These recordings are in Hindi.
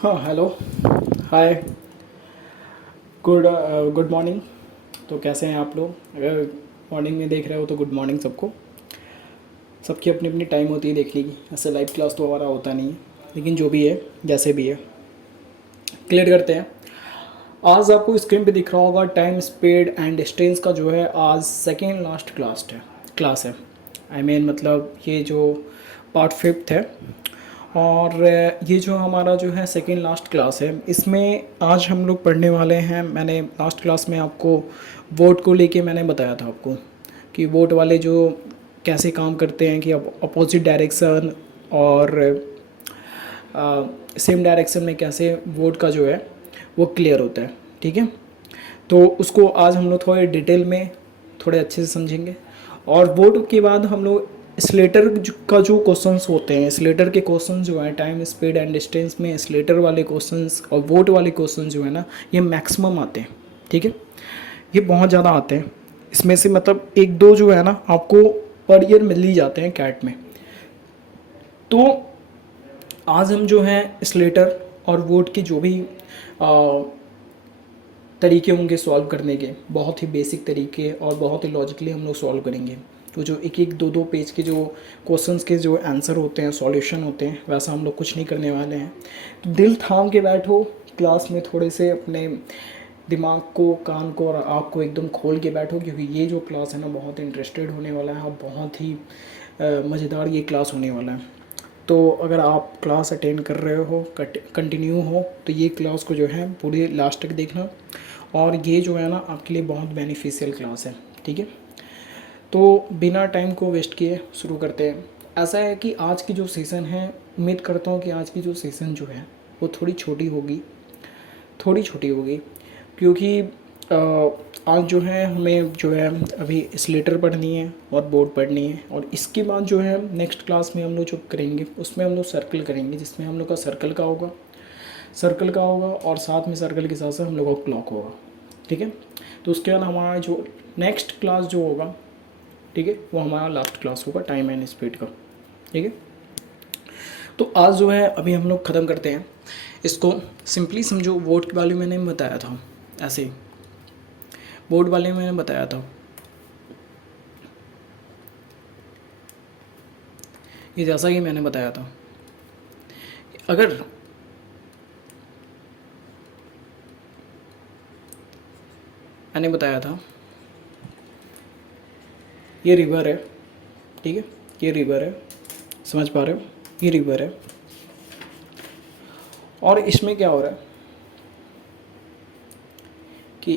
हाँ हेलो। हाय। Good morning. तो कैसे हैं आप लोग? अगर मॉर्निंग में देख रहे हो तो गुड मॉर्निंग सबको। सबकी अपनी अपनी टाइम होती है देखने की, ऐसे लाइव क्लास तो हमारा होता नहीं है, लेकिन जो भी है जैसे भी है क्लियर करते हैं। आज आपको स्क्रीन पे दिख रहा होगा टाइम स्पीड एंड डिस्टेंस का जो है आज सेकेंड लास्ट क्लास है। मतलब ये जो पार्ट फिफ्थ है। और ये जो हमारा जो है सेकेंड लास्ट क्लास है, इसमें आज हम लोग पढ़ने वाले हैं। मैंने लास्ट क्लास में आपको वोट को लेके मैंने बताया था आपको कि वोट वाले जो कैसे काम करते हैं, कि अपोजिट डायरेक्शन और सेम डायरेक्शन में कैसे वोट का जो है वो क्लियर होता है। ठीक है, तो उसको आज हम लोग थोड़े डिटेल में थोड़े अच्छे से समझेंगे। और वोट के बाद हम लोग स्लेटर का जो क्वेश्चंस होते हैं, स्लेटर के क्वेश्चंस जो हैं टाइम स्पीड एंड डिस्टेंस में, स्लेटर वाले क्वेश्चंस और वोट वाले क्वेश्चंस जो है ना, ये मैक्सिमम आते हैं। ठीक है, ये बहुत ज़्यादा आते हैं। इसमें से मतलब एक दो जो है ना आपको पर ईयर मिल ही जाते हैं कैट में। तो आज हम जो हैं स्लेटर और वोट के जो भी तरीके होंगे सॉल्व करने के, बहुत ही बेसिक तरीके और बहुत ही लॉजिकली हम लोग सॉल्व करेंगे। तो जो एक एक दो दो पेज के जो क्वेश्चंस के जो आंसर होते हैं, सॉल्यूशन होते हैं, वैसा हम लोग कुछ नहीं करने वाले हैं। तो दिल थाम के बैठो क्लास में, थोड़े से अपने दिमाग को, कान को और आँख को एकदम खोल के बैठो, क्योंकि ये जो क्लास है ना बहुत इंटरेस्टेड होने वाला है और बहुत ही मज़ेदार ये क्लास होने वाला है। तो अगर आप क्लास अटेंड कर रहे हो, कंटिन्यू हो, तो ये क्लास को जो है पूरी लास्ट तक देखना। और ये जो है ना आपके लिए बहुत बेनिफिशियल क्लास है। ठीक है, तो बिना टाइम को वेस्ट किए शुरू करते हैं। ऐसा है कि आज की जो सेशन है, उम्मीद करता हूँ कि आज की जो सेशन जो है वो थोड़ी छोटी होगी, क्योंकि आज जो है हमें जो है अभी स्लेटर पढ़नी है और बोर्ड पढ़नी है। और इसके बाद जो है नेक्स्ट क्लास में हम लोग जो करेंगे उसमें हम लोग सर्कल करेंगे, जिसमें हम लोग का सर्कल का होगा और साथ में सर्कल के साथ साथ हम लोग का क्लॉक होगा। ठीक है, तो उसके बाद हमारा जो नेक्स्ट क्लास जो होगा, ठीक है, वो हमारा लास्ट क्लास होगा टाइम एंड स्पीड का। ठीक है, तो आज जो है अभी हम लोग ख़त्म करते हैं इसको। सिंपली समझो, वोट के बारे में मैंने बताया था, ऐसे ही बोर्ड वाले में मैंने बताया था, ये जैसा ही मैंने बताया था। अगर मैंने बताया था ये रिवर है, ठीक है, ये रिवर है, समझ पा रहे हो, ये रिवर है। और इसमें क्या हो रहा है कि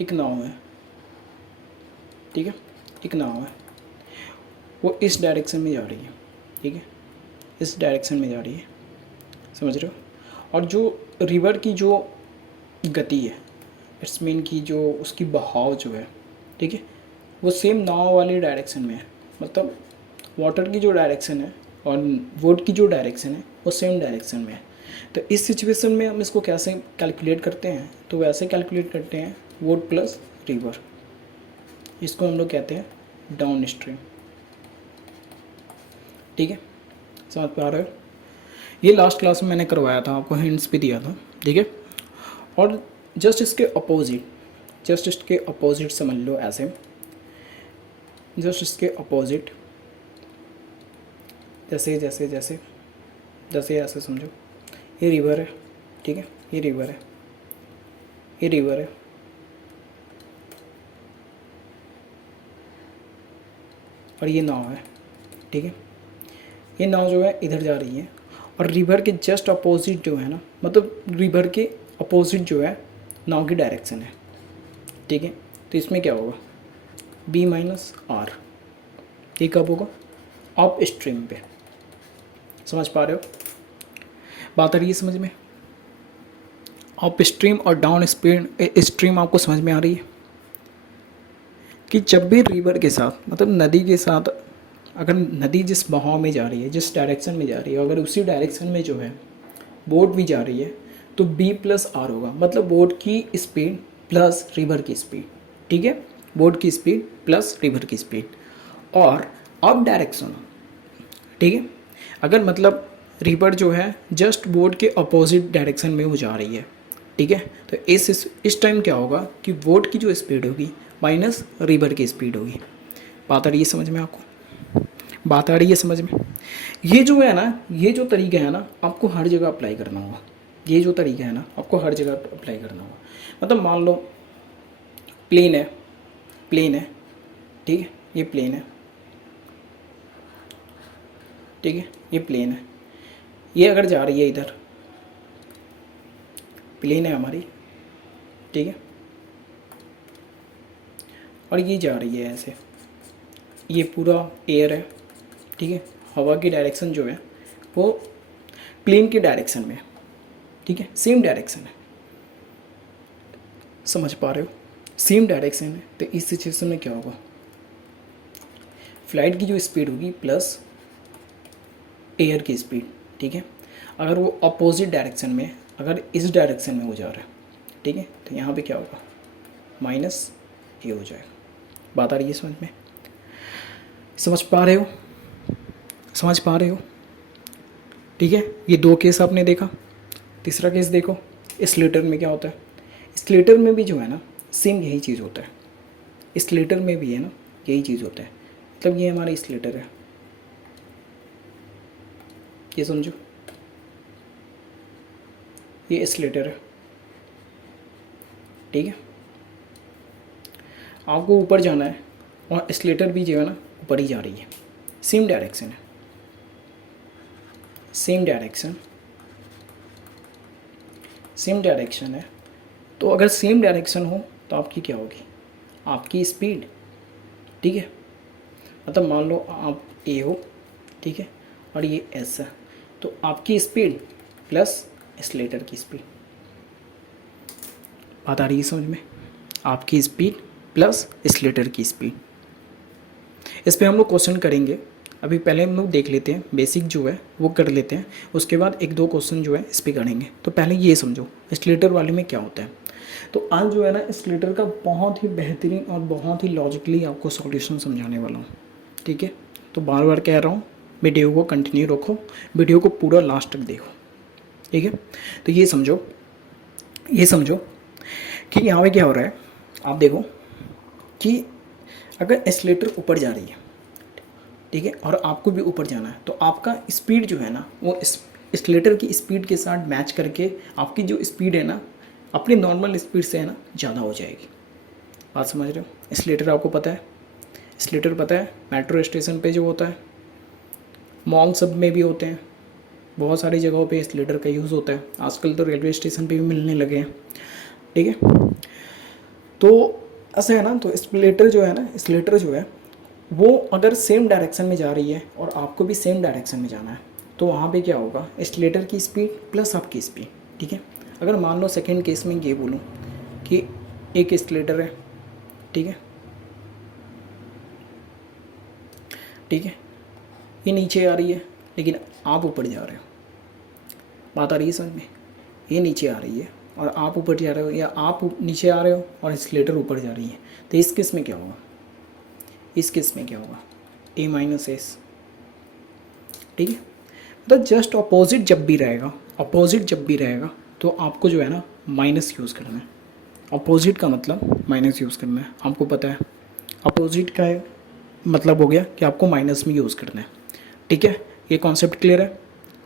एक नाव है, ठीक है, एक नाव है, वो इस डायरेक्शन में जा रही है। ठीक है, इस डायरेक्शन में जा रही है, समझ रहे हो। और जो रिवर की जो गति है, इट्स मीन की जो उसकी बहाव जो है, ठीक है, वो सेम नाव वाली डायरेक्शन में है। मतलब वाटर की जो डायरेक्शन है और वोट की जो डायरेक्शन है वो सेम डायरेक्शन में है। तो इस सिचुएशन में हम इसको कैसे कैलकुलेट करते हैं, तो वैसे कैलकुलेट करते हैं वोट प्लस रिवर। इसको हम लोग कहते हैं डाउन स्ट्रीम। ठीक है, समझ पा रहे हो। ये लास्ट क्लास में मैंने करवाया था, आपको हिंट्स भी दिया था। ठीक है, और जस्ट इसके अपोजिट समझ लो, ऐसे जस्ट इसके अपोजिट, जैसे जैसे जैसे जैसे ऐसे समझो, ये रिवर है, ठीक है, ये रिवर है, ये रिवर है, और ये नाव है। ठीक है, ये नाव जो है इधर जा रही है, और रिवर के जस्ट अपोजिट जो है ना, मतलब रिवर के अपोजिट जो है नाव की डायरेक्शन है। ठीक है, तो इसमें क्या होगा, बी माइनस आर। ये कब होगा, अप स्ट्रीम पे। समझ पा रहे हो, बात आ रही है समझ में। अप स्ट्रीम और डाउन स्ट्रीम आपको समझ में आ रही है कि जब भी रिवर के साथ, मतलब नदी के साथ, अगर नदी जिस बहाव में जा रही है, जिस डायरेक्शन में जा रही है, अगर उसी डायरेक्शन में जो है बोट भी जा रही है, तो बी प्लस आर होगा। मतलब बोट की स्पीड प्लस रिवर की स्पीड। ठीक है, बोट की स्पीड प्लस रिवर की स्पीड। और अप डायरेक्शन, ठीक है, अगर मतलब रिवर जो है जस्ट बोट के अपोजिट डायरेक्शन में वो जा रही है, ठीक है। तो इस टाइम क्या होगा कि बोट की जो स्पीड होगी माइनस रिवर की स्पीड होगी। बात आ रही है समझ में आपको? बात आ रही है समझ में? ये जो है ना, ये जो तरीका है ना, आपको हर जगह अप्लाई करना होगा। ये जो तरीका है ना, आपको हर जगह अप्लाई करना होगा। मतलब मान लो प्लेन है, प्लेन है, ठीक है, ये प्लेन है, ठीक है, ये प्लेन है, ये अगर जा रही है इधर, प्लेन है हमारी, ठीक है, और ये जा रही है ऐसे, ये पूरा एयर है, ठीक है, हवा की डायरेक्शन जो है वो प्लेन की डायरेक्शन में है, ठीक है, सेम डायरेक्शन है, समझ पा रहे हो? सेम डायरेक्शन है। तो इस सिचुएशन में क्या होगा, फ्लाइट की जो स्पीड होगी प्लस एयर की स्पीड, ठीक है। अगर वो अपोजिट डायरेक्शन में, अगर इस डायरेक्शन में हो जा रहा है, ठीक है, तो यहाँ पे क्या होगा, माइनस ए हो जाएगा। बात आ रही है समझ में? समझ पा रहे हो? समझ पा रहे हो? ठीक है, ये दो केस आपने देखा। तीसरा केस देखो, स्लेटर में क्या होता है। स्लेटर में भी जो है ना, सेम यही चीज़ होता है। स्लेटर में भी है ना, यही चीज़ होता है। मतलब ये हमारा स्लेटर है, ये समझो, ये स्लेटर है, ठीक है। आपको ऊपर जाना है और स्लेटर भी जो है ना ऊपर ही जा रही है, सेम डायरेक्शन है, सेम डायरेक्शन, सेम डायरेक्शन है। तो अगर सेम डायरेक्शन हो तो आपकी क्या होगी, आपकी स्पीड, ठीक है। मतलब मान लो आप ए हो, ठीक है, और ये एस है, तो आपकी स्पीड प्लस स्लेटर की स्पीड। बात आ रही है समझ में? आपकी स्पीड प्लस स्लेटर की स्पीड। इस पे हम लोग क्वेश्चन करेंगे। अभी पहले हम लोग देख लेते हैं, बेसिक जो है वो कर लेते हैं, उसके बाद एक दो क्वेश्चन जो है इस पर करेंगे। तो पहले ये समझो स्लेटर वाले में क्या होता है। तो आज जो है ना स्लेटर का बहुत ही बेहतरीन और बहुत ही लॉजिकली आपको सॉल्यूशन समझाने वाला हूँ, ठीक है। तो बार बार कह रहा हूँ, वीडियो को कंटिन्यू रखो, वीडियो को पूरा लास्ट तक देखो, ठीक है। तो ये समझो, ये समझो कि यहाँ पे क्या हो रहा है। आप देखो कि अगर एस्लेटर ऊपर जा रही है, ठीक है, और आपको भी ऊपर जाना है, तो आपका स्पीड जो है ना वो एस्लेटर की स्पीड के साथ मैच करके आपकी जो स्पीड है ना अपनी नॉर्मल स्पीड से है ना ज़्यादा हो जाएगी। बात समझ रहे हो? एस्लेटर आपको पता है, एस्लेटर पता है, मेट्रो स्टेशन पे जो होता है, मॉल सब में भी होते हैं, बहुत सारी जगहों पे एस्लेटर का यूज़ होता है। आजकल तो रेलवे स्टेशन पे भी मिलने लगे हैं, ठीक है। तो ऐसा है ना, तो स्लेटर जो है ना, स्लेटर जो है वो अगर सेम डायरेक्शन में जा रही है और आपको भी सेम डायरेक्शन में जाना है, तो वहाँ पे क्या होगा, स्लेटर की स्पीड प्लस आपकी स्पीड, ठीक है। अगर मान लो सेकंड केस में ये बोलूँ कि एक स्लेटर है, ठीक है, ठीक है, ये नीचे आ रही है लेकिन आप ऊपर जा रहे हो। बात आ रही है समझ में? ये नीचे आ रही है और आप ऊपर जा रहे हो, या आप नीचे आ रहे हो और स्लेटर ऊपर जा रही है। तो इस केस में क्या होगा, इस केस में क्या होगा, ए माइनस एस, ठीक है। मतलब जस्ट अपोजिट जब भी रहेगा, अपोजिट जब भी रहेगा तो आपको जो है ना माइनस यूज़ करना है। अपोजिट का मतलब माइनस यूज़ करना है, आपको पता है। अपोजिट का मतलब हो गया कि आपको माइनस में यूज़ करना है, ठीक है। ये कॉन्सेप्ट क्लियर है?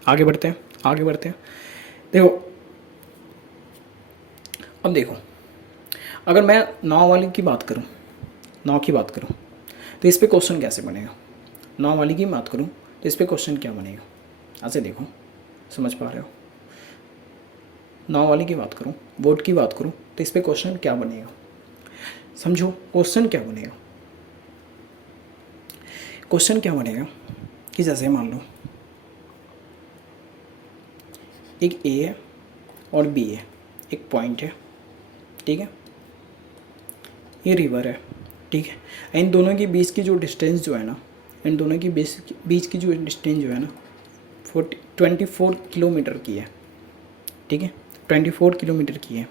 आगे बढ़ते हैं, आगे बढ़ते हैं। देखो अब देखो, अगर मैं नाव वाली की बात करूं, नाव की बात करूं, तो इस पे क्वेश्चन कैसे बनेगा। नाव वाली की बात करूं तो इस पे क्वेश्चन क्या बनेगा, ऐसे देखो, समझ पा रहे हो। नाव वाली की बात करूं, बोट की बात करूं, तो इस पे क्वेश्चन क्या बनेगा, समझो क्वेश्चन क्या बनेगा। क्वेश्चन क्या बनेगा कि जैसे मान लो एक ए है और बी है, एक पॉइंट है, ठीक है, ये रिवर है, ठीक है। इन दोनों के बीच की जो डिस्टेंस जो है ना, इन दोनों की बीच की जो डिस्टेंस जो है ना 24 किलोमीटर की है, ठीक है, 24 किलोमीटर की है।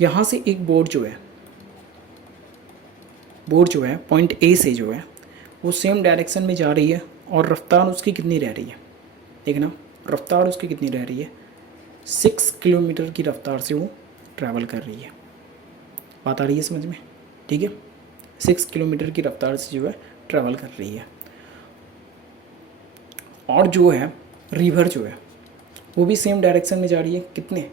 यहाँ से एक बोट जो है, बोट जो है पॉइंट ए से जो है वो सेम डायरेक्शन में जा रही है और रफ्तार उसकी कितनी रह रही है, देखना रफ्तार उसकी कितनी रह रही है, 6 किलोमीटर की रफ्तार से वो ट्रैवल कर रही है। बात आ रही है समझ में, ठीक है। 6 किलोमीटर की रफ्तार से जो है ट्रैवल कर रही है। और जो है रिवर जो है वो भी सेम डायरेक्शन में जा रही है, कितने,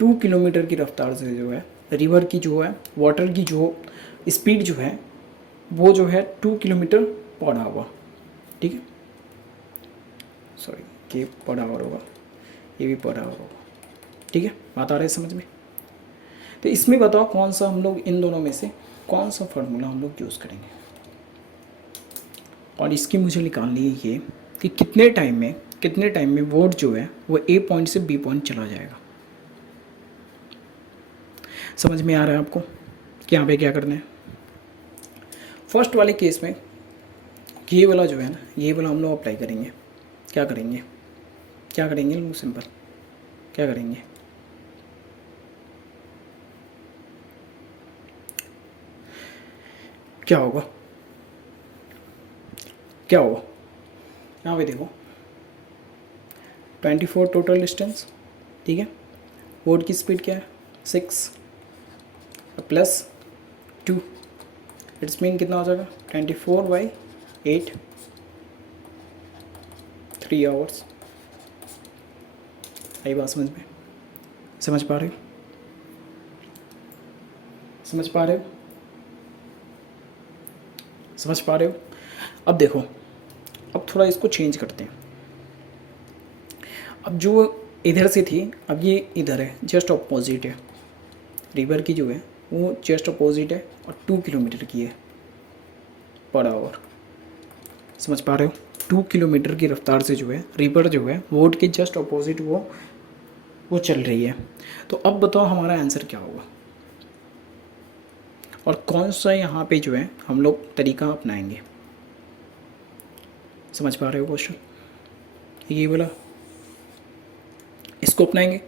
2 किलोमीटर की रफ्तार से जो है रिवर की जो है वाटर की जो स्पीड जो है वो जो है 2 किलोमीटर पर आवर, ठीक है। सॉरी, ये पर आवर होगा, ये भी पर आवर होगा, ठीक है। बात आ रही है समझ में। तो इसमें बताओ कौन सा हम लोग इन दोनों में से कौन सा फार्मूला हम लोग यूज़ करेंगे। और इसकी मुझे निकालनी है ये कि कितने टाइम में वोट जो है वो ए पॉइंट से बी पॉइंट चला जाएगा। समझ में आ रहा है आपको कि यहाँ पे क्या करना है। फर्स्ट वाले केस में ये वाला जो है ना, ये वाला हम लोग अप्लाई करेंगे। क्या करेंगे लोग, सिंपल क्या करेंगे, क्या होगा यहाँ पे देखो 24 टोटल डिस्टेंस, ठीक है। वोट की स्पीड क्या है 6 प्लस 2, इट्स मीन कितना हो जाएगा 24/8, 3 आवर्स। आई बात समझ में, समझ पा रहे हो। अब देखो, अब थोड़ा इसको चेंज करते हैं। अब जो इधर से थी, अब ये इधर है, जस्ट अपोजिट है। रिवर की जो है वो जस्ट अपोजिट है और 2 किलोमीटर की है पर आवर। समझ पा रहे हो, 2 किलोमीटर की रफ्तार से जो है रिवर जो है वोट के जस्ट अपोजिट वो चल रही है। तो अब बताओ हमारा आंसर क्या होगा और कौन सा यहाँ पे जो है हम लोग तरीका अपनाएंगे। समझ पा रहे हो क्वेश्चन, ये बोला इसको अपनाएंगे।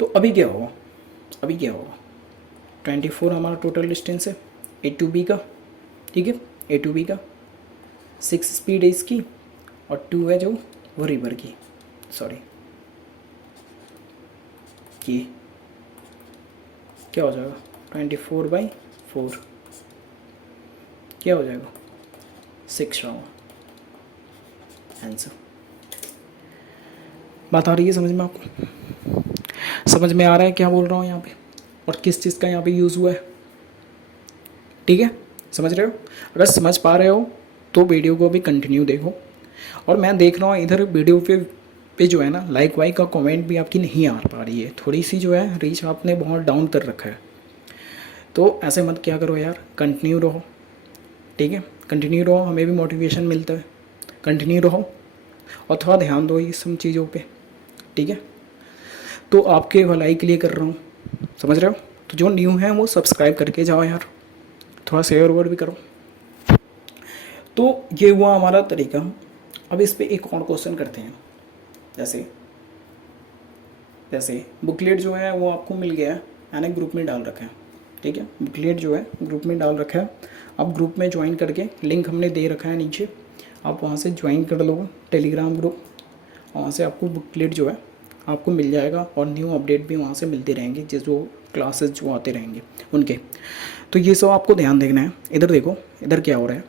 तो अभी क्या होगा 24 हमारा टोटल डिस्टेंस है ए टू बी का, ठीक है। ए टू बी का 6 स्पीड है इसकी और 2 है जो वो रिवर की, सॉरी ये क्या हो जाएगा 24/4 क्या हो जाएगा 6 आवर आंसर। बात आ रही है समझ में आपको, समझ में आ रहा है क्या बोल रहा हूँ यहाँ पे और किस चीज़ का यहाँ पे यूज़ हुआ है, ठीक है। समझ रहे हो, अगर समझ पा रहे हो तो वीडियो को भी कंटिन्यू देखो। और मैं देख रहा हूँ इधर वीडियो पे जो है ना लाइक वाइक का कमेंट भी आपकी नहीं आ पा रही है, थोड़ी सी जो है रीच आपने बहुत डाउन कर रखा है। तो ऐसे मत क्या करो यार, कंटिन्यू रहो, ठीक है। कंटिन्यू रहो, हमें भी मोटिवेशन मिलता है। कंटिन्यू रहो और थोड़ा ध्यान दो ये सब चीज़ों पे, ठीक है। तो आपके भलाई के लिए कर रहा हूँ, समझ रहे हो। तो जो न्यू है वो सब्सक्राइब करके जाओ यार, थोड़ा शेयर ओवर भी करो। तो ये हुआ हमारा तरीका। अब इस पे एक और क्वेश्चन करते हैं। जैसे बुकलेट जो है वो आपको मिल गया है, मैंने ग्रुप में डाल रखा है, ठीक है। बुकलेट जो है ग्रुप में डाल रखा है, आप ग्रुप में ज्वाइन करके, लिंक हमने दे रखा है नीचे, आप वहाँ से ज्वाइन कर लो टेलीग्राम ग्रुप। वहाँ से आपको बुकलेट जो है आपको मिल जाएगा और न्यू अपडेट भी वहाँ से मिलते रहेंगे, जो क्लासेस जो आते रहेंगे उनके। तो ये सब आपको ध्यान देना है। इधर देखो, इधर क्या हो रहा है,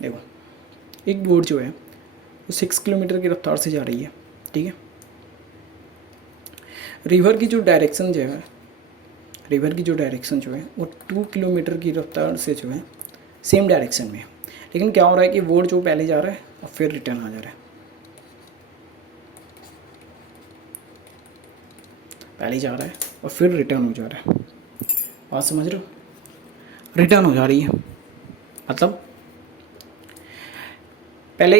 देखो एक बोट जो है वो 6 किलोमीटर की रफ्तार से जा रही है, ठीक है। रिवर की जो डायरेक्शन जो है वो 2 किलोमीटर की रफ्तार से जो है सेम डायरेक्शन में है। लेकिन क्या हो रहा है कि बोट जो पहले जा रहा है और फिर रिटर्न आ जा रहा है, पहले जा रहा है और फिर रिटर्न हो जा रहा है। बात समझ रहे हो, रिटर्न हो जा रही है, मतलब पहले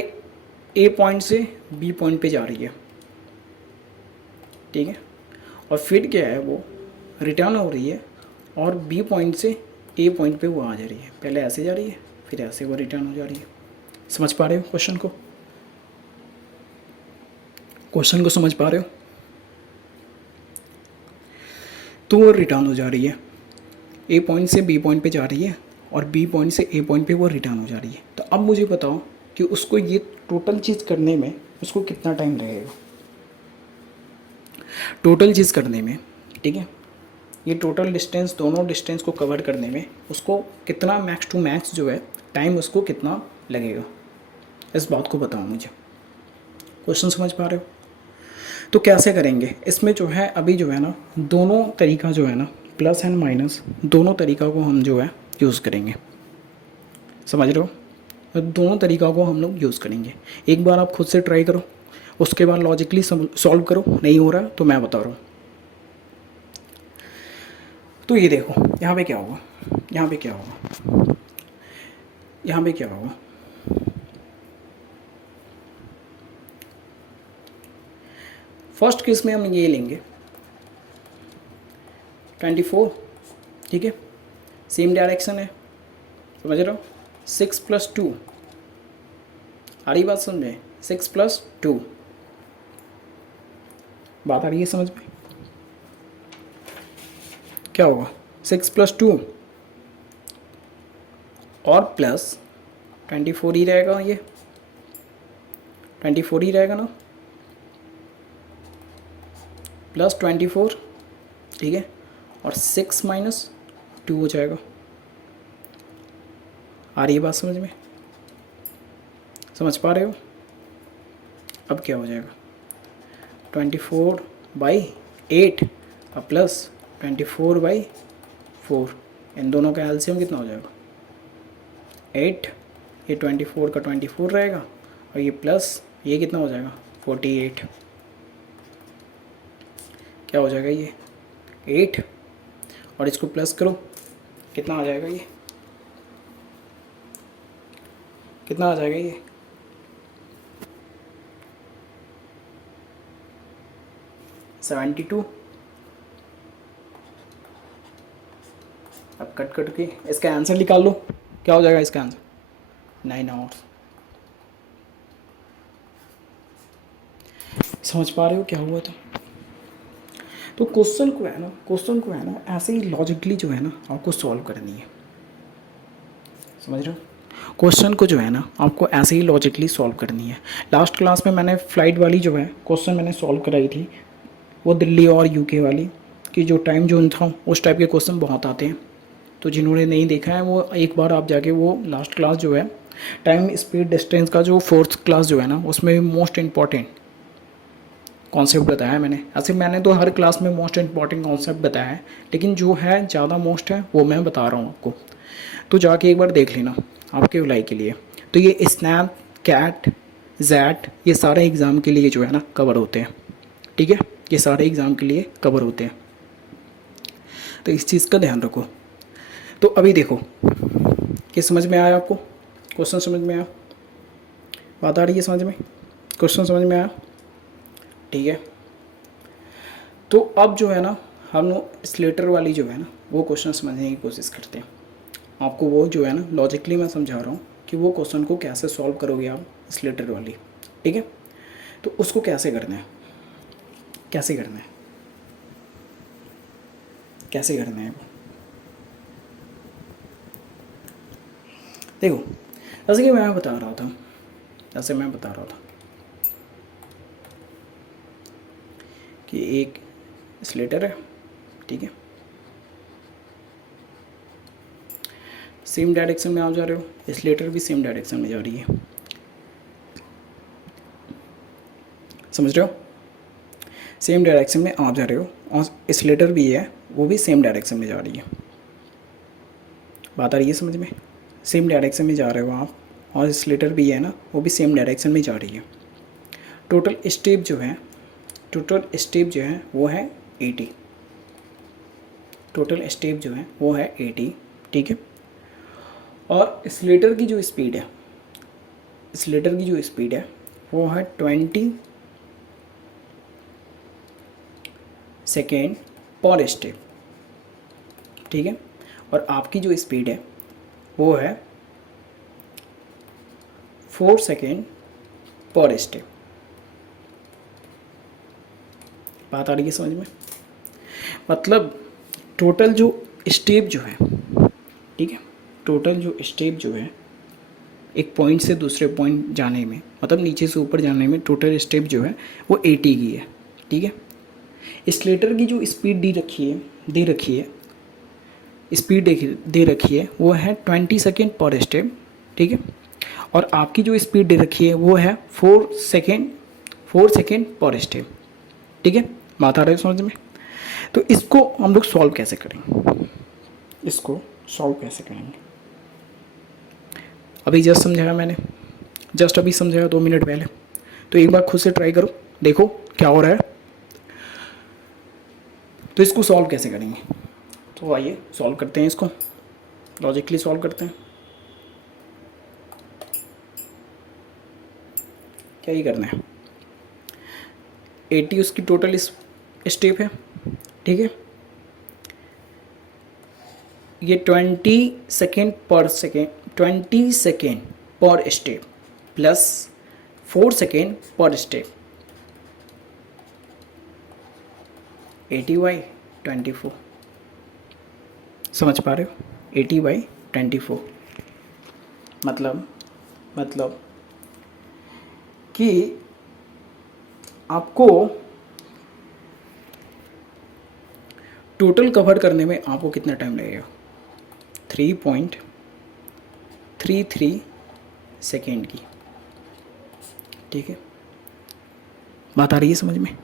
ए पॉइंट से बी पॉइंट पे जा रही है, ठीक है। और फिर क्या है वो रिटर्न हो रही है और बी पॉइंट से ए पॉइंट पे वो आ जा रही है। पहले ऐसे जा रही है, फिर ऐसे वो रिटर्न हो जा रही है। समझ पा रहे हो क्वेश्चन को समझ पा रहे हो। तो वो रिटर्न हो जा रही है, ए पॉइंट से बी पॉइंट पे जा रही है और बी पॉइंट से ए पॉइंट पे वो रिटर्न हो जा रही है। तो अब मुझे बताओ कि उसको ये टोटल चीज़ करने में उसको कितना टाइम लगेगा, टोटल चीज़ करने में, ठीक है, ये टोटल डिस्टेंस, दोनों डिस्टेंस को कवर करने में उसको कितना मैक्स टू मैक्स जो है टाइम उसको कितना लगेगा, इस बात को बताओ मुझे। क्वेश्चन समझ पा रहे हो? तो कैसे करेंगे इसमें जो है, अभी जो है ना दोनों तरीका जो है ना, प्लस एंड माइनस दोनों तरीका को हम जो है यूज़ करेंगे, समझ रहे हो? तो दोनों तरीका को हम लोग यूज़ करेंगे। एक बार आप खुद से ट्राई करो, उसके बाद लॉजिकली सॉल्व करो, नहीं हो रहा तो मैं बता रहा हूँ। तो ये देखो यहाँ पे क्या होगा, यहाँ पे क्या होगा, यहाँ पे क्या होगा, फर्स्ट केस में हम ये लेंगे 24, ठीक है, सेम डायरेक्शन है, समझ रहे हो, 6 + 2, आ रही बात समझ में, 6 + 2, बात आ रही है समझ में? क्या होगा, 6 + 2 और प्लस 24 ही रहेगा, ये 24 ही रहेगा ना, प्लस 24, ठीक है, और 6 - 2 हो जाएगा। आ रही है बात समझ में? समझ पा रहे हो? अब क्या हो जाएगा, 24/8 और प्लस 24/4, इन दोनों का एलसीएम कितना हो जाएगा, 8, ये 24 का 24 रहेगा और ये प्लस ये कितना हो जाएगा, 48, क्या हो जाएगा ये 8, और इसको प्लस करो, कितना आ जाएगा ये, कितना आ जाएगा ये, 72। अब कट कट के इसका आंसर निकाल लो, क्या हो जाएगा इसका आंसर, 9 आवर्स। समझ पा रहे हो क्या हुआ था? तो क्वेश्चन को है ना, क्वेश्चन को है ना ऐसे ही लॉजिकली जो है ना आपको सॉल्व करनी है, समझ रहे हो? क्वेश्चन को जो है ना आपको ऐसे ही लॉजिकली सॉल्व करनी है। लास्ट क्लास में मैंने फ्लाइट वाली जो है क्वेश्चन मैंने सॉल्व कराई थी, वो दिल्ली और यूके वाली, कि जो टाइम जोन था उस टाइप के क्वेश्चन बहुत आते हैं। तो जिन्होंने नहीं देखा है वो एक बार आप जाके वो लास्ट क्लास जो है टाइम स्पीड डिस्टेंस का जो 4th क्लास जो है ना, उसमें मोस्ट इम्पॉर्टेंट कॉन्सेप्ट बताया है मैंने। ऐसे मैंने तो हर क्लास में मोस्ट इम्पॉर्टेंट कॉन्सेप्ट बताया है, लेकिन जो है ज़्यादा मोस्ट है वो मैं बता रहा हूँ आपको, तो जाके एक बार देख लेना आपके भलाई के लिए। तो ये स्नैप, कैट, जैट, ये सारे एग्ज़ाम के लिए जो है ना कवर होते हैं, ठीक है, ये सारे एग्ज़ाम के लिए कवर होते हैं, तो इस चीज़ का ध्यान रखो। तो अभी देखो ये समझ में आया आपको, क्वेश्चन समझ में आया, बात आ रही है समझ में, क्वेश्चन समझ में आया, ठीक है। तो अब जो है ना हम स्लेटर वाली जो है ना वो क्वेश्चन समझने की कोशिश करते हैं। आपको वो जो है ना लॉजिकली मैं समझा रहा हूँ कि वो क्वेश्चन को कैसे सॉल्व करोगे आप, स्लेटर वाली, ठीक है। तो उसको कैसे करना है, कैसे करना है, कैसे करना है वो देखो, जैसे कि मैं बता रहा था, जैसे मैं बता रहा था कि एक स्लेटर है, ठीक है, सेम डायरेक्शन में आप जा रहे हो, स्लेटर भी सेम डायरेक्शन में जा रही है, समझ रहे हो, सेम डायरेक्शन में आप जा रहे हो और स्लेटर भी है वो भी सेम डायरेक्शन में जा रही है, बात आ रही है समझ में, सेम डायरेक्शन में जा रहे हो आप और स्लेटर भी है ना वो भी सेम डायरेक्शन में जा रही है। टोटल स्टेप जो है, टोटल स्टेप जो है वो है 80, टोटल स्टेप जो है वो है 80, ठीक है। और स्लेटर की जो स्पीड है, स्लेटर की जो स्पीड है वो है 20 सेकेंड पर स्टेप, ठीक है। और आपकी जो स्पीड है वो है 4 सेकेंड पर स्टेप, बात आ रही है समझ में, मतलब टोटल जो स्टेप जो है, ठीक है, टोटल जो स्टेप जो है एक पॉइंट से दूसरे पॉइंट जाने में, मतलब नीचे से ऊपर जाने में टोटल स्टेप जो है वो 80 की है। ठीक है, स्लेटर की जो स्पीड दे रखी है स्पीड दे रखी है वो है 20 सेकेंड पर स्टेप। ठीक है, और आपकी जो स्पीड दे रखी है वो है 4 सेकेंड पर स्टेप। ठीक है, बात आ रही है समझ में। तो इसको हम लोग सॉल्व कैसे करेंगे, अभी जस्ट समझाया मैंने, जस्ट अभी समझाया 2 मिनट पहले। तो एक बार खुद से ट्राई करो, देखो क्या हो रहा है। तो इसको सॉल्व कैसे करेंगे, तो आइए सॉल्व करते हैं, इसको लॉजिकली सॉल्व करते हैं। क्या ही करना है, 80 उसकी टोटल स्टेप है। ठीक है, ये 20 सेकेंड पर स्टेप प्लस 4 सेकेंड पर स्टेप, 80/24। समझ पा रहे हो, 80/24 मतलब कि आपको टोटल कवर करने में आपको कितना टाइम लगेगा, 3.33 सेकेंड की। ठीक है, बात आ रही है समझ में।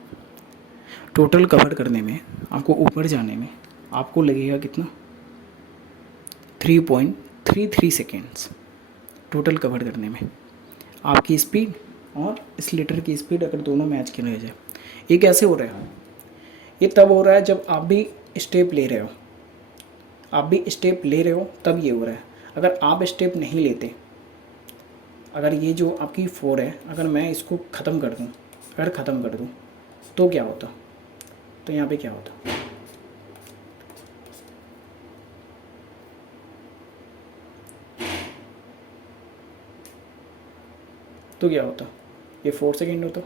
टोटल कवर करने में आपको ऊपर जाने में आपको लगेगा कितना, 3.33 सेकेंड्स टोटल कवर करने में। आपकी स्पीड और स्लेटर की स्पीड अगर दोनों मैच के रह जाए, ये कैसे हो रहा है, ये तब हो रहा है जब आप भी स्टेप ले रहे हो, तब ये हो रहा है। अगर आप स्टेप नहीं लेते, अगर ये जो आपकी 4 है, अगर मैं इसको ख़त्म कर दूँ, तो क्या होता, तो यहाँ पे क्या होता, ये 4 सेकेंड होता।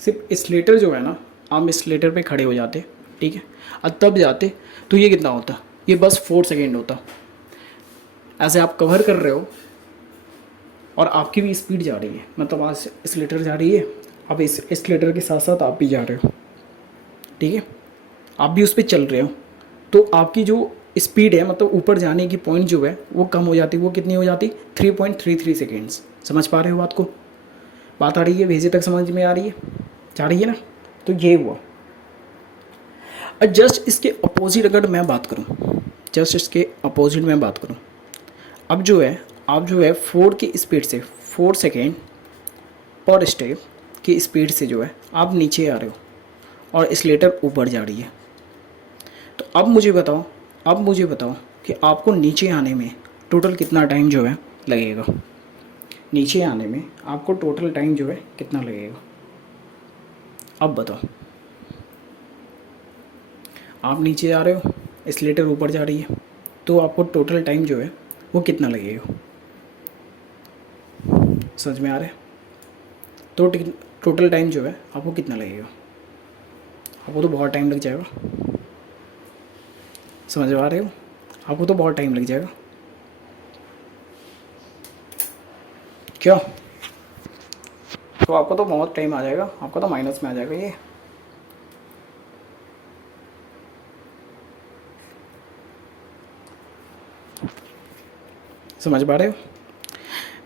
सिर्फ स्लेटर जो है ना, आप स्लेटर पे खड़े हो जाते, ठीक है, और तब जाते तो ये कितना होता, ये बस 4 सेकेंड होता। ऐसे आप कवर कर रहे हो और आपकी भी स्पीड जा रही है, मतलब आज स्लेटर जा रही है, अब इस स्लेटर के साथ साथ आप भी जा रहे हो। ठीक है, आप भी उस पर चल रहे हो, तो आपकी जो स्पीड है, मतलब ऊपर जाने की पॉइंट जो है वो कम हो जाती, वो कितनी हो जाती, 3.33 सेकेंड्स। समझ पा रहे हो बात को, बात आ रही है, भेजे तक समझ में आ रही है, जा रही है ना। तो ये हुआ। और जस्ट इसके अपोजिट अगर मैं बात करूं, अब जो है आप जो है 4 की स्पीड से, 4 सेकेंड पर स्टेप की स्पीड से जो है आप नीचे आ रहे हो और स्लेटर ऊपर जा रही है। तो अब मुझे बताओ कि आपको नीचे आने में टोटल कितना टाइम जो है लगेगा, नीचे आने में आपको टोटल टाइम जो है कितना लगेगा। अब बताओ, आप नीचे जा रहे हो, स्लेटर ऊपर जा रही है, तो आपको टोटल टाइम जो है वो कितना लगेगा, समझ में आ रहा है। तो टोटल टाइम जो है आपको कितना लगेगा, आपको तो बहुत टाइम लग जाएगा, समझ आ रहे हो, आपको तो बहुत टाइम लग जाएगा। क्या, तो आपको तो बहुत टाइम आ जाएगा, आपको तो माइनस में आ जाएगा ये। समझ पा रहे हो,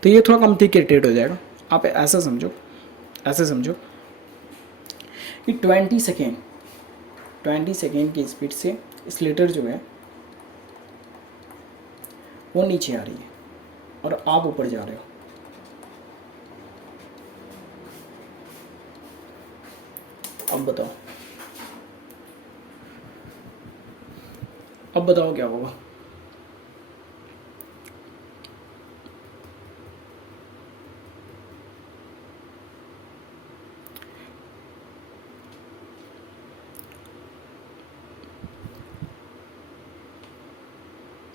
तो ये थोड़ा कॉम्प्लिकेटेड हो जाएगा। आप ऐसा समझो कि 20 सेकेंड की स्पीड से स्लेटर जो है वो नीचे आ रही है और आप ऊपर जा रहे हो। अब बताओ क्या होगा।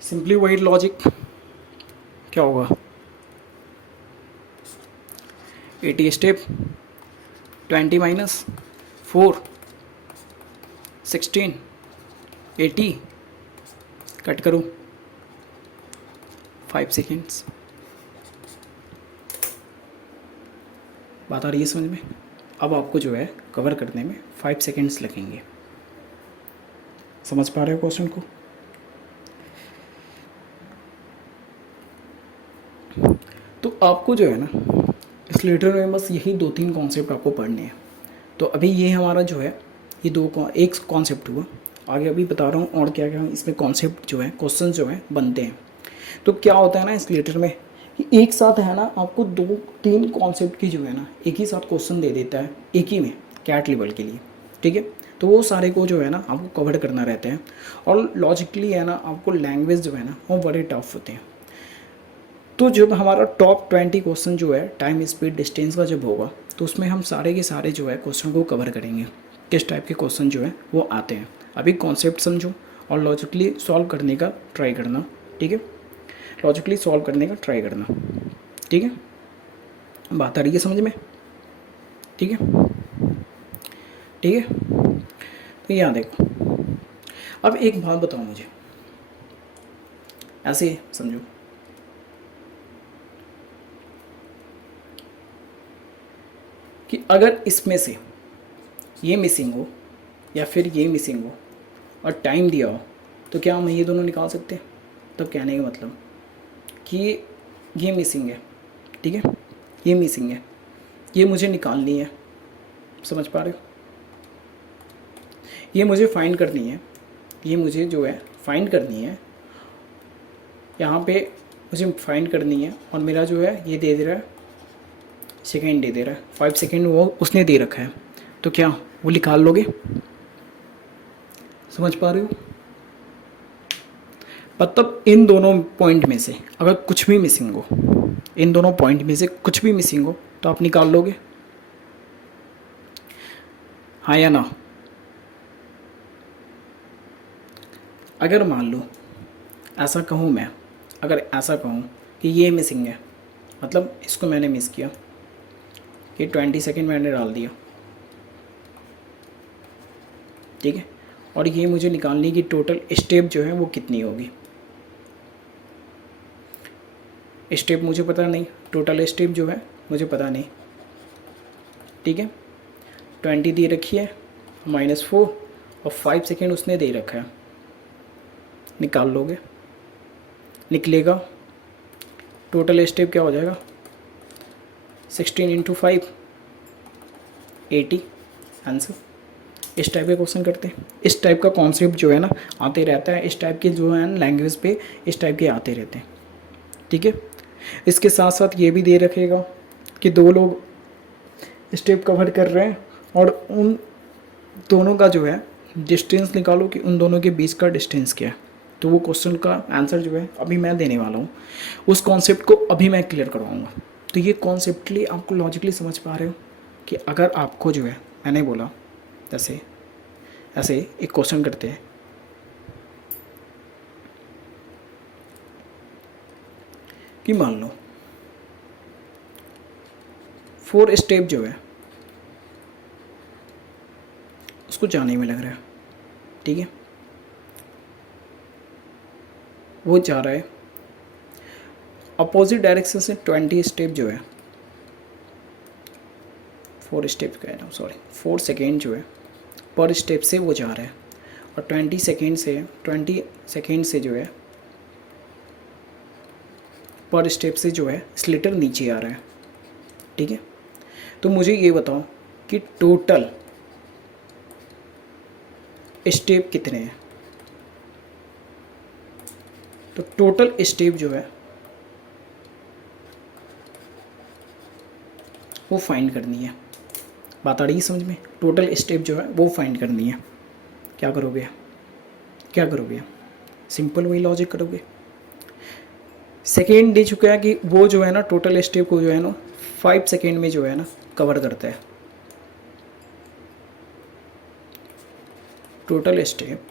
सिंपली वही लॉजिक, क्या होगा, 80 स्टेप, 20 माइनस 4, 16, 80 कट करूँ, 5 सेकेंड्स। बात आ रही है समझ में? अब आपको जो है कवर करने में 5 सेकेंड्स लगेंगे। समझ पा रहे हो क्वेश्चन को? तो आपको जो है ना इस लेटर में बस यही 2-3 कॉन्सेप्ट आपको पढ़ने हैं। तो अभी ये हमारा जो है ये एक कॉन्सेप्ट हुआ, आगे अभी बता रहा हूँ और क्या क्या इसमें कॉन्सेप्ट जो है क्वेश्चन जो है बनते हैं। तो क्या होता है ना इस लेटर में कि एक साथ है ना आपको 2-3 कॉन्सेप्ट की जो है ना एक ही साथ क्वेश्चन दे देता है एक ही में कैट लेवल के लिए, ठीक है। तो वो सारे को जो है ना आपको कवर करना रहता है और लॉजिकली है ना आपको लैंग्वेज जो है ना वो बड़े टफ होते हैं। तो जब हमारा टॉप 20 क्वेश्चन जो है टाइम स्पीड डिस्टेंस का जब होगा तो उसमें हम सारे के सारे जो है क्वेश्चन को कवर करेंगे, किस टाइप के क्वेश्चन जो है वो आते हैं। अभी कॉन्सेप्ट समझो और लॉजिकली सॉल्व करने का ट्राई करना, ठीक है। लॉजिकली सॉल्व करने का ट्राई करना, ठीक है। बात आ रही है समझ में? ठीक है, ठीक है। तो यहाँ देखो, अब एक बात बताओ मुझे, ऐसे समझो कि अगर इसमें से ये मिसिंग हो या फिर ये मिसिंग हो और टाइम दिया हो तो क्या हम ये दोनों निकाल सकते हैं? तो कहने का मतलब कि ये मिसिंग है, ठीक है, ये मिसिंग है, ये मुझे निकालनी है। समझ पा रहे हो? ये मुझे फाइंड करनी है, ये मुझे जो है फाइंड करनी है, यहाँ पे मुझे फाइंड करनी है और मेरा जो है ये दे रहा है सेकेंड, दे दे रहा है 5 सेकेंड वो उसने दे रखा है। तो क्या वो निकाल लोगे? समझ पा रहे हो? मतलब इन दोनों पॉइंट में से अगर कुछ भी मिसिंग हो, इन दोनों पॉइंट में से कुछ भी मिसिंग हो तो आप निकाल लोगे, हाँ या ना? अगर मान लो ऐसा कहूँ मैं, अगर ऐसा कहूँ कि ये मिसिंग है, मतलब इसको मैंने मिस किया, कि 20 सेकेंड मैंने डाल दिया, ठीक है, और ये मुझे निकालने की टोटल स्टेप जो है वो कितनी होगी। स्टेप मुझे पता नहीं, टोटल स्टेप जो है मुझे पता नहीं, ठीक है। 20 दे रखी है, -4 और 5 सेकेंड उसने दे रखा है, निकाल लोगे? निकलेगा टोटल स्टेप क्या हो जाएगा, 16 × 5 80 आंसर। इस टाइप के क्वेश्चन करते हैं, इस टाइप का कॉन्सेप्ट जो है ना आते रहता है, इस टाइप के जो है लैंग्वेज पे इस टाइप के आते रहते हैं, ठीक है। इसके साथ साथ ये भी दे रखेगा कि 2 लोग स्टेप कवर कर रहे हैं और उन दोनों का जो है डिस्टेंस निकालो कि उन दोनों के बीच का डिस्टेंस क्या है। तो वो क्वेश्चन का आंसर जो है अभी मैं देने वाला हूँ, उस कॉन्सेप्ट को अभी मैं क्लियर करवाऊँगा। तो ये कॉन्सेप्टली आपको लॉजिकली समझ पा रहे हो कि अगर आपको जो है मैंने बोला जैसे ऐसे एक क्वेश्चन करते हैं कि मान लो 4 स्टेप जो है उसको जाने में लग रहा है, ठीक है। वो जा रहा है अपोजिट डायरेक्शन से 20 स्टेप जो है, 4 स्टेप कह रहा हूँ सॉरी, 4 सेकेंड जो है पर स्टेप से वो जा रहा है और 20 सेकेंड से जो है पर स्टेप से जो है स्लिटर नीचे आ रहा है, ठीक है। तो मुझे ये बताओ कि टोटल स्टेप कितने हैं। तो टोटल स्टेप जो है वो फाइंड करनी है। बात आ रही है समझ में? टोटल स्टेप जो है वो फाइंड करनी है। क्या करोगे, क्या करोगे? सिंपल वही लॉजिक करोगे। सेकेंड दे चुका है कि वो जो है ना टोटल स्टेप को जो है ना 5 सेकेंड में जो है ना कवर करता है। Total step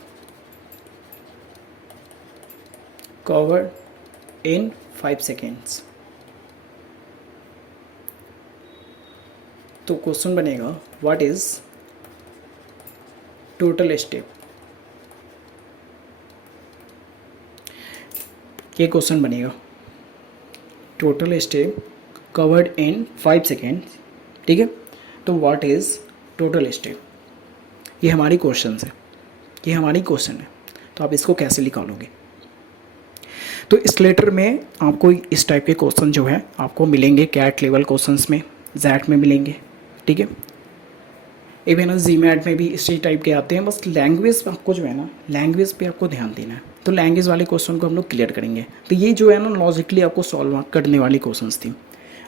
covered in 5 seconds. तो क्वेश्चन बनेगा व्हाट इज टोटल स्टेप। ये क्वेश्चन बनेगा total step covered in 5 second, ठीक है। तो व्हाट इज़ टोटल स्टेप, ये हमारी क्वेश्चन है, ये हमारी क्वेश्चन है। तो आप इसको कैसे निकालोगे? तो इस लेटर में आपको इस टाइप के क्वेश्चन जो है आपको मिलेंगे, कैट लेवल क्वेश्चंस में, जैट में मिलेंगे, ठीक है। इवन जी मैट में भी इसी टाइप के आते हैं। बस लैंग्वेज आपको जो है ना, लैंग्वेज पे आपको ध्यान देना है। तो लैंग्वेज वाले क्वेश्चन को हम लोग क्लियर करेंगे। तो ये जो है ना लॉजिकली आपको सॉल्व करने वाली क्वेश्चंस थी।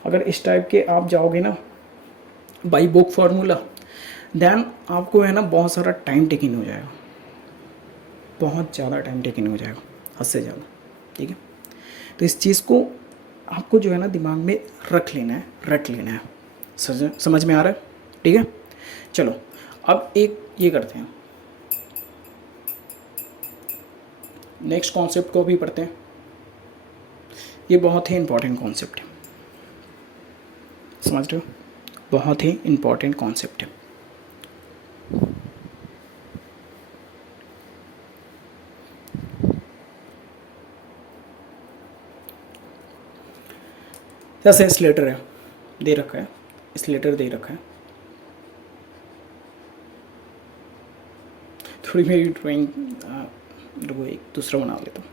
अगर इस टाइप के आप जाओगे ना बाई बुक फार्मूला, देन आपको है ना बहुत सारा टाइम टेकिंग हो जाएगा, बहुत ज़्यादा टाइम टेकिंग हो जाएगा, हद से ज़्यादा, ठीक है। तो इस चीज़ को आपको जो है ना दिमाग में रख लेना है, रट लेना है। समझ में आ रहा है? ठीक है। चलो अब एक ये करते हैं, नेक्स्ट कॉन्सेप्ट को भी पढ़ते हैं। ये बहुत ही इंपॉर्टेंट कॉन्सेप्ट है, समझ रहे हो? बहुत ही इंपॉर्टेंट कॉन्सेप्ट है। जैसे इस लेटर है दे रखा है, इस लेटर दे रखा है। थोड़ी मेरी ड्राइंग वो एक दूसरा बना लेता हूँ।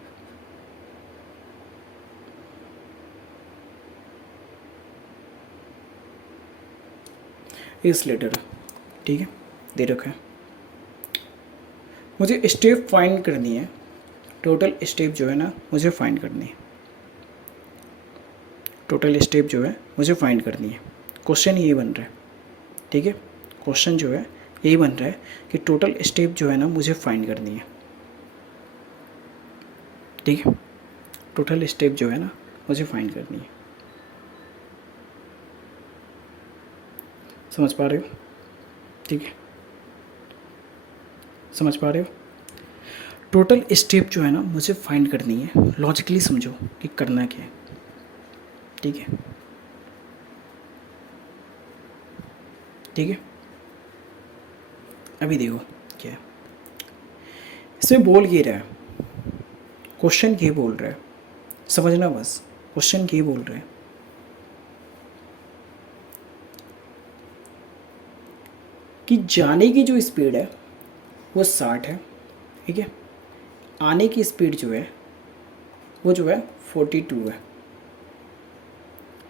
इस लेटर है, ठीक है, दे रखा है। मुझे स्टेप फाइंड करनी है, टोटल स्टेप जो है ना मुझे फाइंड करनी है, टोटल स्टेप जो है मुझे फाइंड करनी है। क्वेश्चन यही बन रहा है, ठीक है। क्वेश्चन जो है यही बन रहा है कि टोटल स्टेप जो है ना मुझे फाइंड करनी है, ठीक है। टोटल स्टेप जो है ना मुझे फाइंड करनी है। समझ पा रहे हो? ठीक है, समझ पा रहे हो? टोटल स्टेप जो है ना मुझे फाइंड करनी है। लॉजिकली समझो कि करना क्या है, ठीक है, ठीक है। अभी देखो क्या है इसमें बोल ये रहा है, क्वेश्चन ये बोल रहा है, समझना बस, क्वेश्चन ये बोल रहा है कि जाने की जो स्पीड है वो 60 है, ठीक है। आने की स्पीड जो है वो जो है 42 है,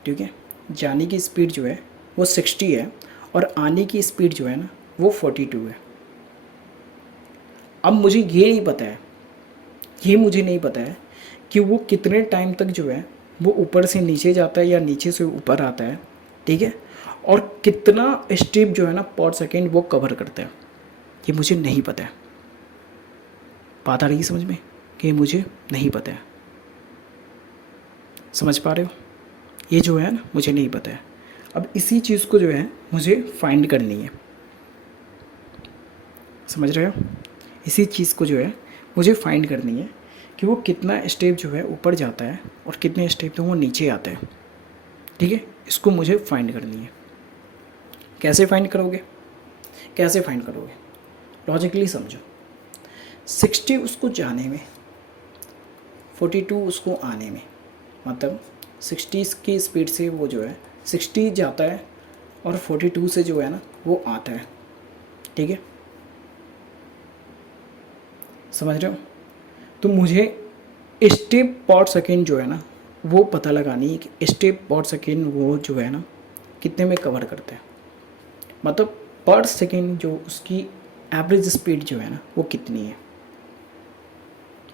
ठीक है। जाने की स्पीड जो है वो 60 है और आने की स्पीड जो है ना वो 42 है। अब मुझे ये नहीं पता है, ये मुझे नहीं पता है कि वो कितने टाइम तक जो है वो ऊपर से नीचे जाता है या नीचे से ऊपर आता है, ठीक है। और कितना स्टेप जो है ना पर सेकेंड वो कवर करता है, ये मुझे नहीं पता है। बात आ रही है समझ में कि मुझे नहीं पता है? समझ पा रहे हो? ये जो है ना मुझे नहीं पता है। अब इसी चीज़ को जो है मुझे फाइंड करनी है, समझ रहे हो? इसी चीज़ को जो है मुझे फाइंड करनी है कि वो कितना स्टेप जो है ऊपर जाता है और कितने स्टेप तो वो नीचे आता है, ठीक है। इसको मुझे फाइंड करनी है। कैसे फाइंड करोगे? कैसे फाइंड करोगे? लॉजिकली समझो, 60 उसको जाने में, 42 उसको आने में, मतलब 60 की स्पीड से वो जो है 60 जाता है और 42 से जो है ना वो आता है, ठीक है। समझ रहे हो? तो मुझे स्टेप पर सेकेंड जो है ना वो पता लगानी है कि स्टेप पर सेकेंड वो जो है ना कितने में कवर करते हैं, मतलब पर सेकेंड जो उसकी एवरेज स्पीड जो है ना वो कितनी है।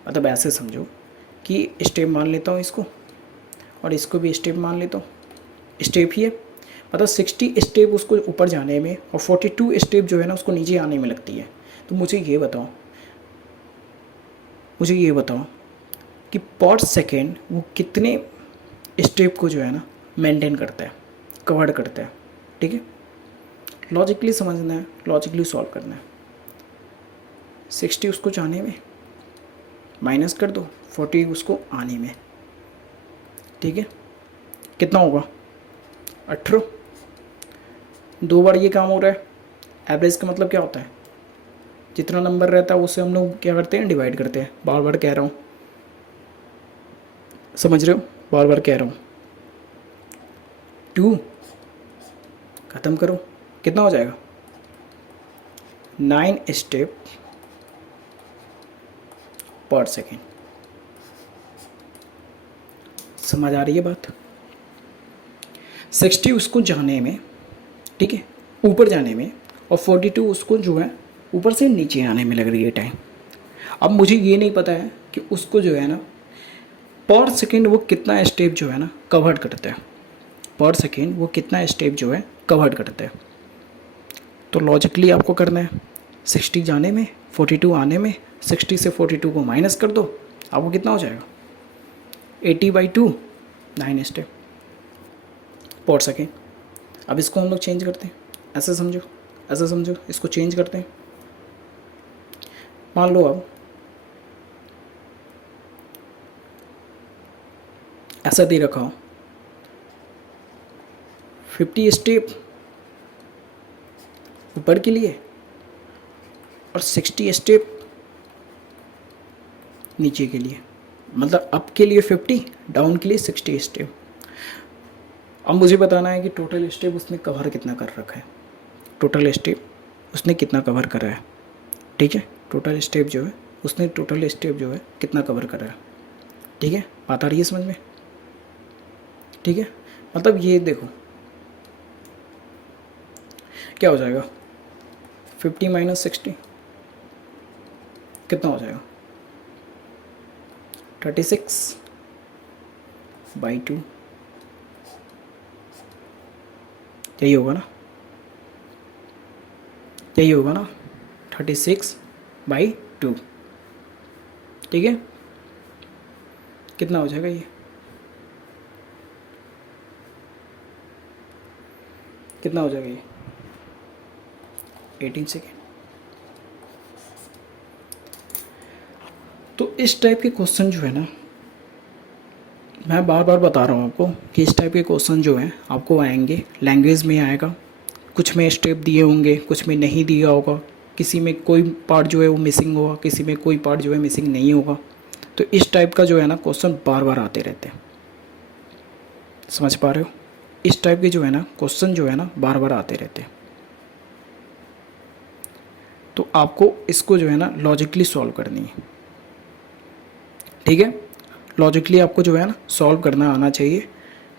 मतलब ऐसे समझो कि स्टेप मान लेता हूँ इसको और इसको भी स्टेप मान लेता हूँ, स्टेप ही है। मतलब 60 स्टेप उसको ऊपर जाने में और 42 स्टेप जो है ना उसको नीचे आने में लगती है। तो मुझे ये बताओ, मुझे ये बताओ कि पर सेकेंड वो कितने स्टेप को जो है ना मेंटेन करता है, कवर करता है, ठीक है। लॉजिकली समझना है, लॉजिकली सॉल्व करना है। 60 उसको जाने में माइनस कर दो 40 उसको आने में, ठीक है। कितना होगा? 18। 2 बार ये काम हो रहा है। एवरेज का मतलब क्या होता है? जितना नंबर रहता है उससे हम लोग क्या करते हैं, डिवाइड करते हैं। बार बार कह रहा हूँ, समझ रहे हो? बार बार कह रहा हूँ, 2, ख़त्म करो, कितना हो जाएगा 9 स्टेप पर सेकेंड। समझ आ रही है बात? 60 उसको जाने में, ठीक है, ऊपर जाने में, और 42 उसको जो है ऊपर से नीचे आने में लग रही है टाइम। अब मुझे ये नहीं पता है कि उसको जो है ना पर सेकेंड वो कितना स्टेप जो है ना कवर्ड करता है, पर सेकेंड वो कितना स्टेप जो है कवर्ड करता है। तो लॉजिकली आपको करना है 60 जाने में 42 आने में, 60 से 42 को माइनस कर दो, आपको कितना हो जाएगा 80/2, 9 स्टेप पर सेकेंड। अब इसको हम लोग चेंज करते हैं, ऐसे समझो, ऐसे समझो, इसको चेंज करते हैं। मान लो अब ऐसा दे रखा हो 50 स्टेप ऊपर के लिए और 60 स्टेप नीचे के लिए, मतलब अप के लिए 50, डाउन के लिए 60 स्टेप। अब मुझे बताना है कि टोटल स्टेप उसने कवर कितना कर रखा है, टोटल स्टेप उसने कितना कवर करा है, ठीक है, टोटल स्टेप जो है उसने टोटल स्टेप जो है कितना कवर करा है, ठीक है, बात आ रही है समझ में, ठीक है। मतलब ये देखो क्या हो जाएगा 50 माइनस 60 कितना हो जाएगा 36/2, यही होगा ना, यही होगा ना 36/2, ठीक है। कितना हो जाएगा ये, कितना हो जाएगा ये 18 सेकेंड। तो इस टाइप के क्वेश्चन जो है ना, मैं बार बार बता रहा हूँ आपको कि इस टाइप के क्वेश्चन जो हैं आपको आएंगे, लैंग्वेज में आएगा, कुछ में स्टेप दिए होंगे, कुछ में नहीं दिया होगा, किसी में कोई पार्ट जो है वो मिसिंग होगा, किसी में कोई पार्ट जो है मिसिंग नहीं होगा। तो इस टाइप का जो है ना क्वेश्चन बार बार आते रहते हैं, समझ पा रहे हो? इस टाइप के जो है ना क्वेश्चन जो है ना बार बार आते रहते हैं। तो आपको इसको जो है ना लॉजिकली सॉल्व करनी है, ठीक है, लॉजिकली आपको जो है ना सॉल्व करना आना चाहिए,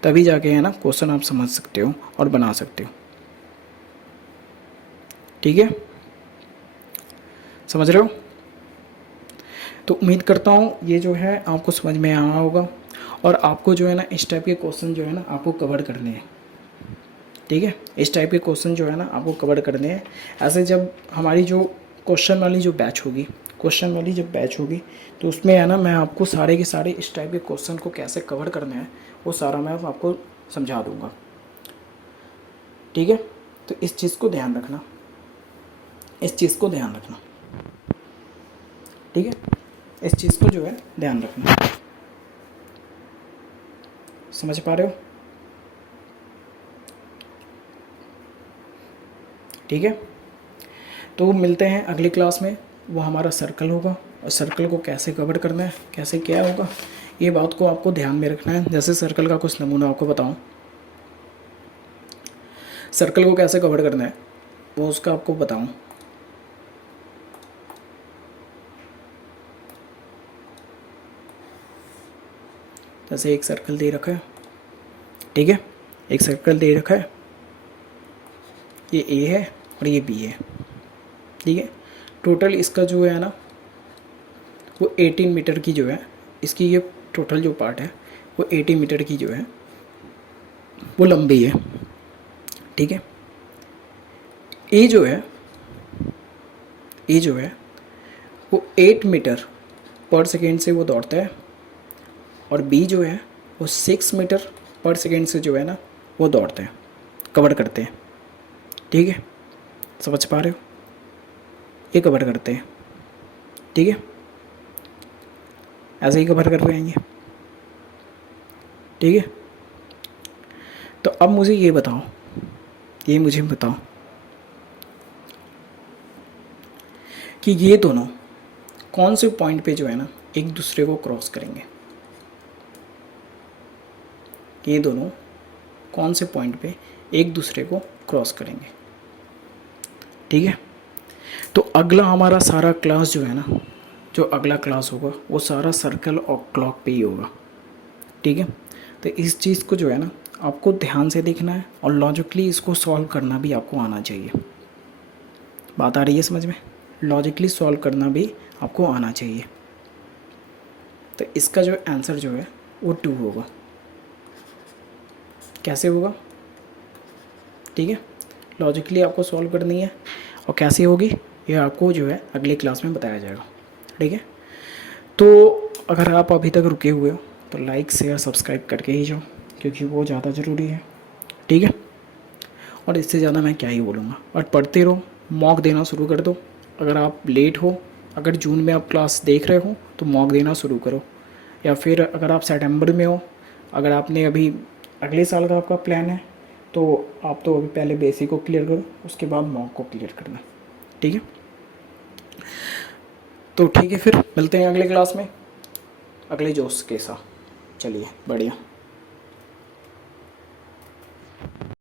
तभी जाके है ना क्वेश्चन आप समझ सकते हो और बना सकते हो, ठीक है, समझ रहे हो? तो उम्मीद करता हूँ ये जो है आपको समझ में आया होगा, और आपको जो है ना इस टाइप के क्वेश्चन जो है ना आपको कवर करने हैं, ठीक है, इस टाइप के क्वेश्चन जो है ना आपको कवर करने हैं। ऐसे जब हमारी जो क्वेश्चन वाली जो बैच होगी, क्वेश्चन वाली जब बैच होगी तो उसमें है ना मैं आपको सारे के सारे इस टाइप के क्वेश्चन को कैसे कवर करना है वो सारा मैं आपको समझा दूंगा, ठीक है। तो इस चीज़ को ध्यान रखना, इस चीज़ को ध्यान रखना, ठीक है, इस चीज़ को जो है ध्यान रखना, समझ पा रहे हो? ठीक है, तो मिलते हैं अगली क्लास में, वो हमारा सर्कल होगा, और सर्कल को कैसे कवर करना है, कैसे क्या होगा, ये बात को आपको ध्यान में रखना है। जैसे सर्कल का कुछ नमूना आपको बताऊं, सर्कल को कैसे कवर करना है वो उसका आपको बताऊं। जैसे एक सर्कल दे रखा है, ठीक है, एक सर्कल दे रखा है, ये ए है और ये बी है, ठीक है। टोटल इसका जो है ना वो 18 मीटर की जो है, इसकी ये टोटल जो पार्ट है वो 80 मीटर की जो है वो लंबी है, ठीक है। ए जो है, ए जो है वो 8 मीटर पर सेकेंड से वो दौड़ता है, और बी जो है वो 6 मीटर पर सेकेंड से जो है ना वो दौड़ते हैं, कवर करते हैं, ठीक है, समझ पा रहे हो? ये कवर करते हैं, ठीक है, ऐसे ही कवर कर रहे हैं ये, ठीक है। तो अब मुझे ये बताओ, ये मुझे बताओ कि ये दोनों कौन से पॉइंट पे जो है ना एक दूसरे को क्रॉस करेंगे, ये दोनों कौन से पॉइंट पे एक दूसरे को क्रॉस करेंगे। ठीक है, तो अगला हमारा सारा क्लास जो है ना, जो अगला क्लास होगा वो सारा सर्कल और क्लॉक पे ही होगा। ठीक है, तो इस चीज़ को जो है ना आपको ध्यान से देखना है और लॉजिकली इसको सॉल्व करना भी आपको आना चाहिए। बात आ रही है समझ में? लॉजिकली सॉल्व करना भी आपको आना चाहिए। तो इसका जो आंसर जो है वो 2 होगा। कैसे होगा? ठीक है, लॉजिकली आपको सॉल्व करनी है और कैसे होगी ये आपको जो है अगले क्लास में बताया जाएगा। ठीक है, तो अगर आप अभी तक रुके हुए हो तो लाइक शेयर सब्सक्राइब करके ही जाओ, क्योंकि वो ज़्यादा ज़रूरी है। ठीक है, और इससे ज़्यादा मैं क्या ही बोलूँगा। और पढ़ते रहो, मॉक देना शुरू कर दो। अगर आप लेट हो, अगर जून में आप क्लास देख रहे हो तो मॉक देना शुरू करो, या फिर अगर आप सितंबर में हो, अगर आपने अभी अगले साल का आपका प्लान है तो आप तो अभी पहले बेसिक को क्लियर करो, उसके बाद मॉक को क्लियर करना। ठीक है, तो ठीक है, फिर मिलते हैं अगले क्लास में अगले जोश के साथ। चलिए, बढ़िया।